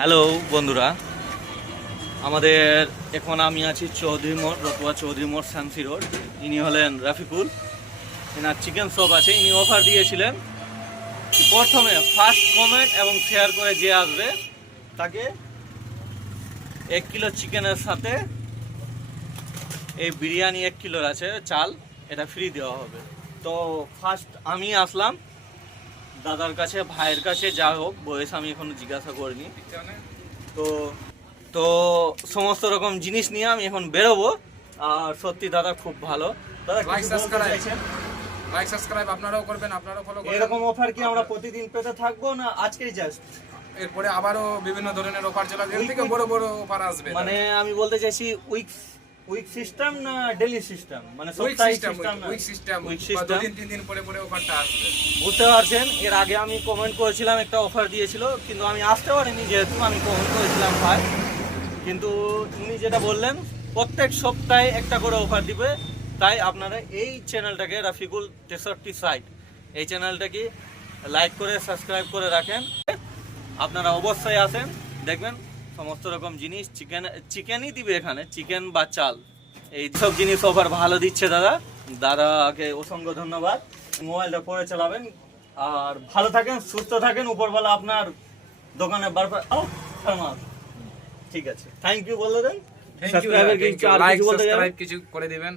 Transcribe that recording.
Hello বন্ধুরা, আমাদের এখন আমি আছি চৌধুরী মোড়, রতুয়া চৌধুরী মোড়, শামসি রোড। ইনি হলেন রাফিকুল। এনার চিকেন শপ আছে। ইনি অফার দিয়েছিলেন যে প্রথমে ফার্স্ট কমেন্ট এবং শেয়ার করে যে আসবে তাকে 1 কিলো চিকেনের সাথে এই বিরিয়ানি 1 কিলোর আছে চাল, এটা ফ্রি দেওয়া হবে। তো ফার্স্ট আমি আসলাম দাদার কাছে, ভাইয়ের কাছে, যা হোক বয়স আমি এখনো জিজ্ঞাসা করিনি। তো তো সমস্ত রকম জিনিস নিয়ে আমি এখন বেরোবো। আর সত্যি দাদা খুব ভালো। দাদা লাইক সাবস্ক্রাইব আপনারাও করবেন, আপনারাও ফলো করবেন। এরকম অফার কি আমরা প্রতিদিন পেতে থাকবো না আজকেই জাস্ট? এরপরে আবারও বিভিন্ন ধরনের অফার চলবে, এর থেকে বড় বড় অফার আসবে। মানে আমি বলতে চাইছি উইক সিস্টেম না ডেইলি সিস্টেম, মানে উইক সপ্তাহিক সিস্টেম উইক বা সিস্টেম। 2-3 দিন পরে পরে অফারটা আসবে। বুঝতে পারছেন, এর আগে আমি কমেন্ট করেছিলাম, একটা অফার দিয়েছিল, কিন্তু আমি আসতে পারিনি যেহেতু আমি কমেন্ট করেছিলাম ভাই। কিন্তু উনি যেটা বললেন প্রত্যেক সপ্তাহে একটা করে অফার দিবে। তাই আপনারা এই চ্যানেলটাকে, রাফিকুল 63 সাইট, এই চ্যানেলটাকে লাইক করে সাবস্ক্রাইব করে রাখেন। আপনারা অবশ্যই আসেন, দেখবেন সমস্ত রকম জিনিস। চিকেনই দিবে এখানে, চিকেন বা চাল, এই সব জিনিস অফার ভালো দিচ্ছে দাদা। দাদাকে অসংখ্য ধন্যবাদ। মোবাইলটা পরে চালাবেন আর ভালো থাকেন, সুস্থ থাকেন। উপরবেলা আপনার দোকানে ঠিক আছে, থ্যাংক ইউ বলে দেন। থ্যাংক ইউ, লাইক সাবস্ক্রাইব কিছু করে দিবেন।